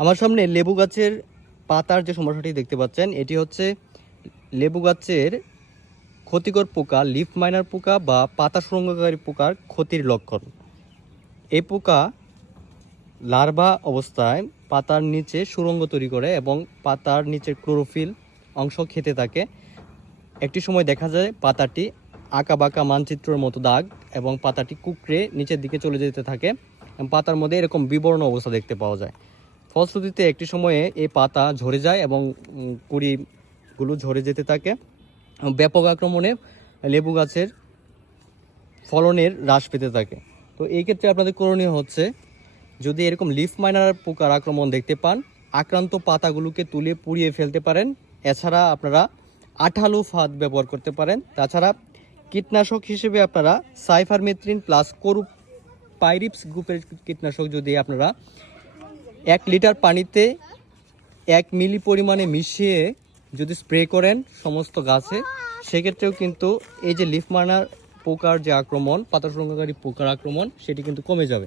আমার সামনে লেবু গাছের পাতার যে সমস্যাটি দেখতে পাচ্ছেন, এটি হচ্ছে লেবু গাছের ক্ষতিকর পোকা, লিফ মাইনার পোকা বা পাতা সুরঙ্গকারী পোকার ক্ষতির লক্ষণ। এই পোকা লার্ভা অবস্থায় পাতার নিচে সুরঙ্গ তৈরি করে এবং পাতার নিচে ক্লোরোফিল অংশ খেতে থাকে। একটি সময় দেখা যায় পাতাটি আঁকা বাঁকা মানচিত্রের মতো দাগ এবং পাতাটি কুঁকড়ে নিচের দিকে চলে যেতে থাকে এবং পাতার মধ্যে এরকম বিবর্ণ অবস্থা দেখতে পাওয়া যায়। ফলশ্রুতিতে একটি সময়ে এই পাতা ঝরে যায় এবং কুঁড়িগুলো ঝরে যেতে থাকে। ব্যাপক আক্রমণে লেবু গাছের ফলনের হ্রাস পেতে থাকে। তো এই ক্ষেত্রে আপনাদের করণীয় হচ্ছে, যদি এরকম লিফ মাইনার পোকার আক্রমণ দেখতে পান, আক্রান্ত পাতাগুলোকে তুলে পুড়িয়ে ফেলতে পারেন। এছাড়া আপনারা আঠালো ফাঁদ ব্যবহার করতে পারেন। তাছাড়া কীটনাশক হিসেবে আপনারা সাইফারমেথ্রিন প্লাস পাইরিপস গ্রুপের কীটনাশক যদি আপনারা 1 লিটার পানিতে 1 মিলি পরিমাণে মিশিয়ে যদি স্প্রে করেন সমস্ত গাছে, সেক্ষেত্রেও কিন্তু এই যে লিফ মাইনার পোকার যে আক্রমণ, পাতা সুরঙ্গকারী পোকার আক্রমণ, সেটি কিন্তু কমে যাবে।